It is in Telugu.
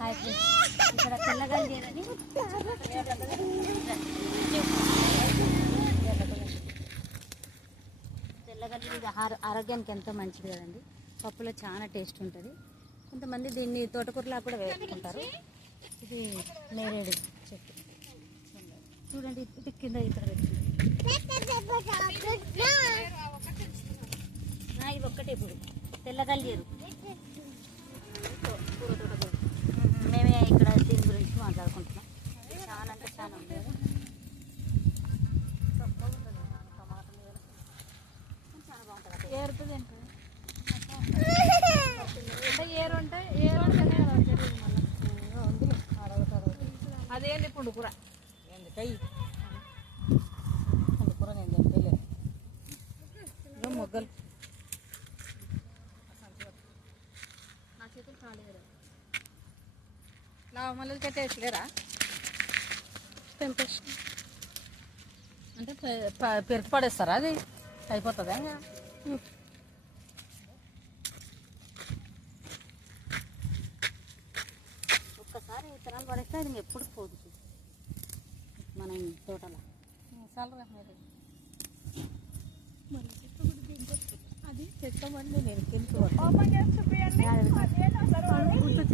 హాయ్ ఫ్రెండ్స్, ఇక్కడ తెల్లగల్లి అని తెల్లగల్లి ఇది ఆరోగ్యానికి ఎంతో మంచిది కదండి. పప్పులో చాలా టేస్ట్ ఉంటుంది. కొంతమంది దీన్ని తోటకూరలా కూడా వేసుకుంటారు. ఇది నేరేడు చెట్టు చూడండి, ఇది కింద ఇక్కడ పెట్టింది. ఇది ఒక్కటే ఇప్పుడు తెల్లగల్లేరు. మేమే ఇక్కడ దీని గురించి మాట్లాడుకుంటున్నాం. చాలా అంటే చాలా ఉంది కదా. చాలా బాగుంటుంది. ఏరుతుంది ఏరు అంటే అదేంటి పుండు కూర ఎందుకై కూర నేను తింటలేదు. మొగ్గలు నా చేతులు ఖాళీ కదా. మళ్ళీ కట్టేసలేరా తెంపేసి అంటే పెరుగు పడేస్తారా? అది అయిపోతుందా? ఒక్కసారి విత్తనాలు పడేస్తే అది ఎప్పుడు పోదు మన తోటలో. అది చెక్కమండి నేను గుర్తొచ్చింది.